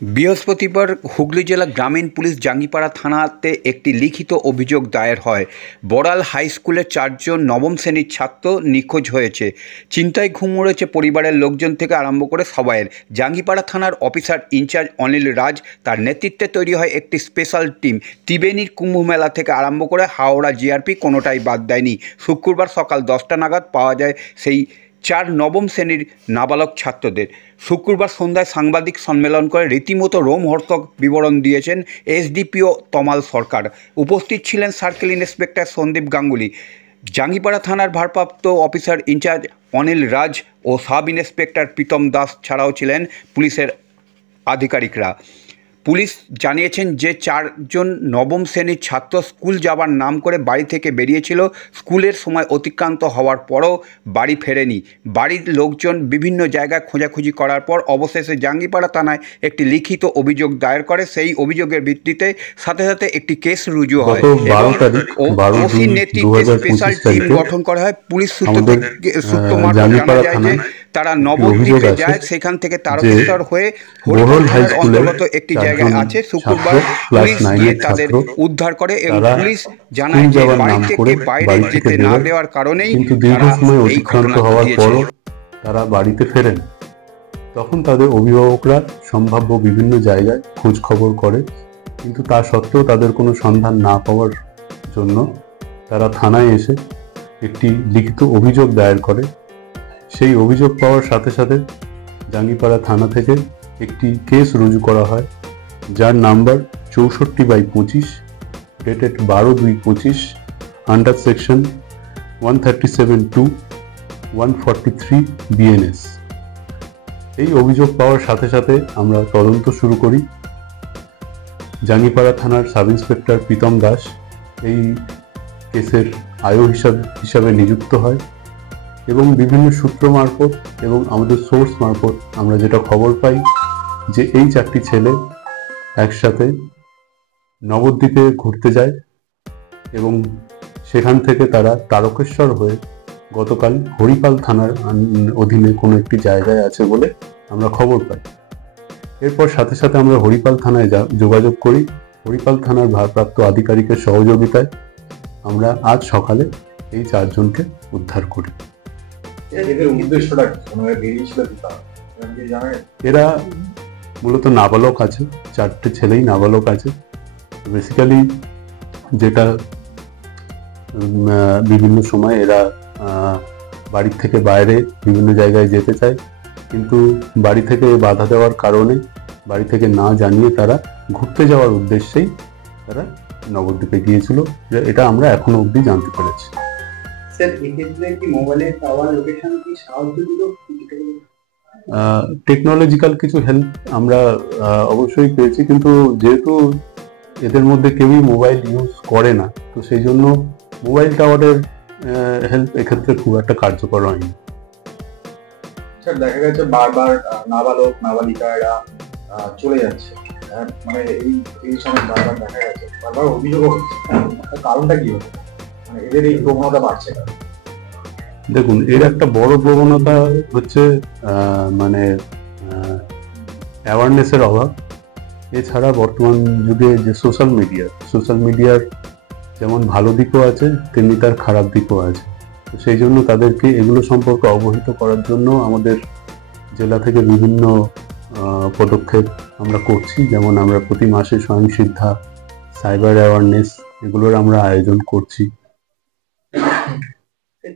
বৃহস্পতিবার হুগলি জেলা গ্রামীণ পুলিশ জাঙ্গিপাড়া থানাতে একটি লিখিত অভিযোগ দায়ের হয়। বড়াল হাই স্কুলের 4 জন নবম শ্রেণীর ছাত্র নিখোঁজ হয়েছে। চিন্তায় ঘুম উড়েছে পরিবারের লোকজন থেকে আরম্ভ করে সবাইয়ের। জাঙ্গিপাড়া থানার অফিসার ইনচার্জ অনিল রাজ, তার নেতৃত্বে তৈরি হয় একটি স্পেশাল টিম। ত্রিবেণীর কুম্ভ মেলা থেকে আরম্ভ করে হাওড়া জিআরপি কোনোটাই বাদ দেয়নি। শুক্রবার সকাল 10টা নাগাদ পাওয়া যায় সেই 4 নবম শ্রেণীর নাবালক ছাত্রদের। শুক্রবার সন্ধ্যায় সাংবাদিক সম্মেলন করে রীতিমতো রোমহর্ষক বিবরণ দিয়েছেন এসডিপিও তমাল সরকার। উপস্থিত ছিলেন সার্কেল ইন্সপেক্টর সন্দীপ গাঙ্গুলি, জাঙ্গিপাড়া থানার ভারপ্রাপ্ত অফিসার ইনচার্জ অনিল রাজ ও সাব ইন্সপেক্টর প্রীতম দাস ছাড়াও ছিলেন পুলিশের আধিকারিকরা। পুলিশ জানিয়েছেন যে 4 জন নবম শ্রেণীর ছাত্র স্কুল যাবার নাম করে বাড়ি থেকে বেরিয়েছিল। স্কুলের সময় অতিক্রান্ত হওয়ার পরও বাড়ি ফেরেনি। বাড়ির লোকজন বিভিন্ন জায়গায় খোঁজাখুঁজি করার পর অবশেষে জাঙ্গিপাড়া থানায় একটি লিখিত অভিযোগ দায়ের করে। সেই অভিযোগের ভিত্তিতে সাথে সাথে একটি কেস রুজু হয় এবং ওসির নেতৃত্বে স্পেশাল টিম গঠন করা হয়। পুলিশ সূত্র মারফত জানা যায় যে তারা নবদ্বীপে যায়, সেখান থেকে তারকেশ্বর হয়ে হরিপাল থানার অন্তর্গত একটি জায়গায় আছে। শুক্রবার পুলিশ গিয়ে তাদের উদ্ধার করে এবং পুলিশ জানায় যে বাড়ি থেকে বাইরে যেতে না দেওয়ার কারণেই এই ঘটনা ঘটিয়েছে। তারা বাড়িতে ফেরেন, তখন তাদের অভিভাবকরা সম্ভাব্য বিভিন্ন জায়গায় খোঁজ খবর করে, কিন্তু তা সত্ত্বেও তাদের কোনো সন্ধান না পাওয়ার জন্য তারা থানায় এসে একটি লিখিত অভিযোগ দায়ের করে। সেই অভিযোগ পাওয়ার সাথে সাথে জাঙ্গিপাড়া থানা থেকে একটি কেস রুজু করা হয়, যার number 64/25, dated 12/2/25, under section 137(2), 143 BNS। এই অভিযোগ পাওয়ার সাথে সাথে আমরা তদন্ত শুরু করি। জাঙ্গিপাড়া থানার সাব ইন্সপেক্টর প্রীতম দাস এই কেসের আয়ো হিসাবে নিযুক্ত হয় এবং বিভিন্ন সূত্র মারফত এবং আমাদের সোর্স মারফত আমরা যেটা খবর পাই যে এই 4টি ছেলে একসাথে নবদ্বীপে ঘুরতে যায় এবং সেখান থেকে তারা তারকেশ্বর হয়ে গতকাল হরিপাল থানার অধীনে কোনো একটি জায়গায় আছে বলে আমরা খবর পাই। এরপর সাথে সাথে আমরা হরিপাল থানায় যোগাযোগ করি। হরিপাল থানার ভারপ্রাপ্ত আধিকারিকের সহযোগিতায় আমরা আজ সকালে এই 4 জনকে উদ্ধার করি। এরা মূলত নাবালক আছে, 4টে ছেলেই নাবালক আছে। বেসিক্যালি যেটা বিভিন্ন সময় এরা বাড়ি থেকে বাইরে বিভিন্ন জায়গায় যেতে চায়, কিন্তু বাড়ি থেকে বাধা দেওয়ার কারণে বাড়ি থেকে না জানিয়ে তারা ঘুরতে যাওয়ার উদ্দেশ্যেই তারা নবদ্বীপে গিয়েছিল, যে এটা আমরা এখনো অবধি জানতে পেরেছি। টেকনোলজিক্যাল কিছু হেল্প আমরা অবশ্যই পেয়েছি, কিন্তু যেহেতু এদের মধ্যে কেউই মোবাইল ইউজ করে না, তো সেই জন্য মোবাইল টাওয়ারের হেল্প এক্ষেত্রে খুব একটা কার্যকর হয়নি। দেখা গেছে বারবার নাবালক নাবালিকা এরা চলে যাচ্ছে, মানে এই সময় বারবার দেখা গেছে, বারবার অভিযোগও হচ্ছে। কারণটা কি হচ্ছে, মানে এদের এই প্রবণতা বাড়ছে? দেখুন, এর একটা বড় প্রবণতা হচ্ছে মানে অ্যাওয়ারনেসের অভাব। এছাড়া বর্তমান যুগে যে সোশ্যাল মিডিয়ার যেমন ভালো দিকও আছে, তেমনি তার খারাপ দিকও আছে। তো সেই জন্য তাদেরকে এগুলো সম্পর্কে অবহিত করার জন্য আমাদের জেলা থেকে বিভিন্ন পদক্ষেপ আমরা করছি। যেমন আমরা প্রতি মাসে স্বয়ংসিদ্ধা, সাইবার অ্যাওয়ারনেস, এগুলোর আমরা আয়োজন করছি।